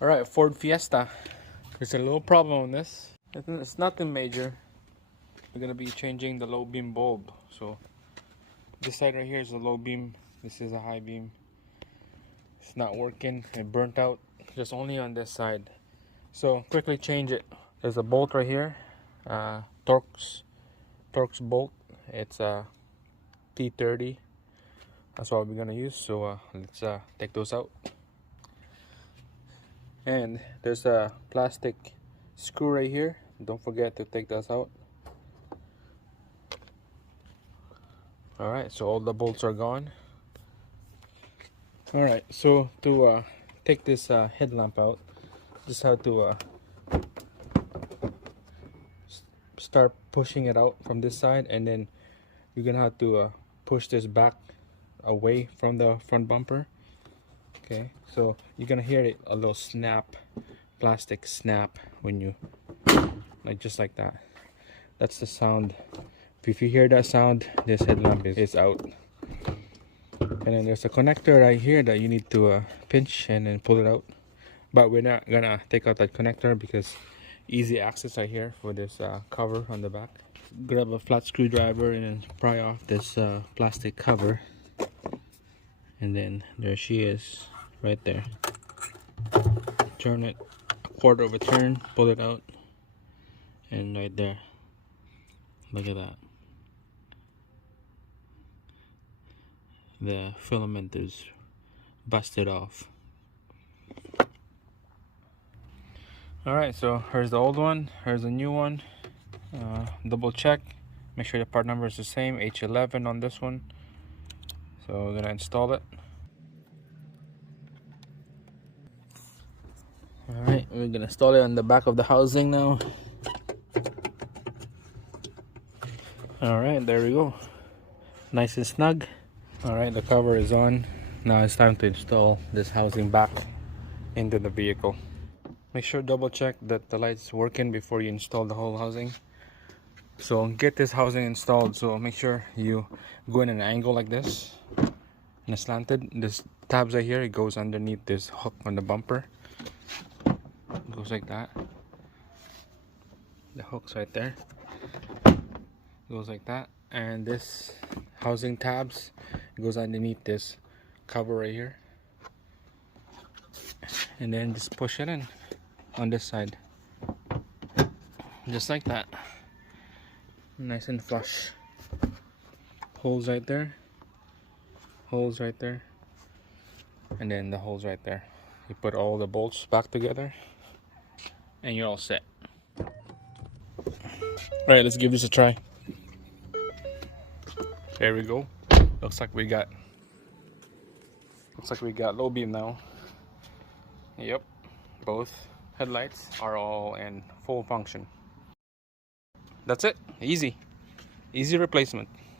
Alright, Ford Fiesta. There's a little problem on this. It's nothing major. We're gonna be changing the low beam bulb. So this side right here is a low beam. This is a high beam. It's not working. It burnt out just only on this side. So quickly change it. There's a bolt right here. Torx bolt. It's a T30. That's what we're gonna use. So let's take those out. And there's a plastic screw right here. Don't forget to take those out. Alright, so all the bolts are gone. Alright, so to take this headlamp out, just have to start pushing it out from this side, and then you're gonna have to push this back away from the front bumper. Okay, so you're gonna hear it, a little snap, plastic snap, when you, like, just like that. That's the sound. If you hear that sound, this headlamp is out. And then there's a connector right here that you need to pinch and then pull it out. But we're not gonna take out that connector because easy access right here for this cover on the back. Grab a flat screwdriver and then pry off this plastic cover. And then there she is, right there. Turn it a quarter of a turn, pull it out, and right there. Look at that. The filament is busted off. Alright, so here's the old one, here's the new one. Double check, make sure the part number is the same, H11 on this one. So we're gonna install it. Alright, we're gonna install it on the back of the housing now. Alright, there we go. Nice and snug. Alright, the cover is on. Now it's time to install this housing back into the vehicle. Make sure double check that the light's working before you install the whole housing. So get this housing installed, so make sure you go in an angle like this, and it's slanted. This tabs right here, it goes underneath this hook on the bumper. It goes like that. The hook's right there. It goes like that. And this housing tabs, it goes underneath this cover right here. And then just push it in on this side. Just like that. Nice and flush. Holes right there. Holes right there. And then the holes right there. You put all the bolts back together and you're all set. Alright, let's give this a try. There we go. Looks like we got low beam now. Yep, both headlights are all in full function. That's it. Easy replacement.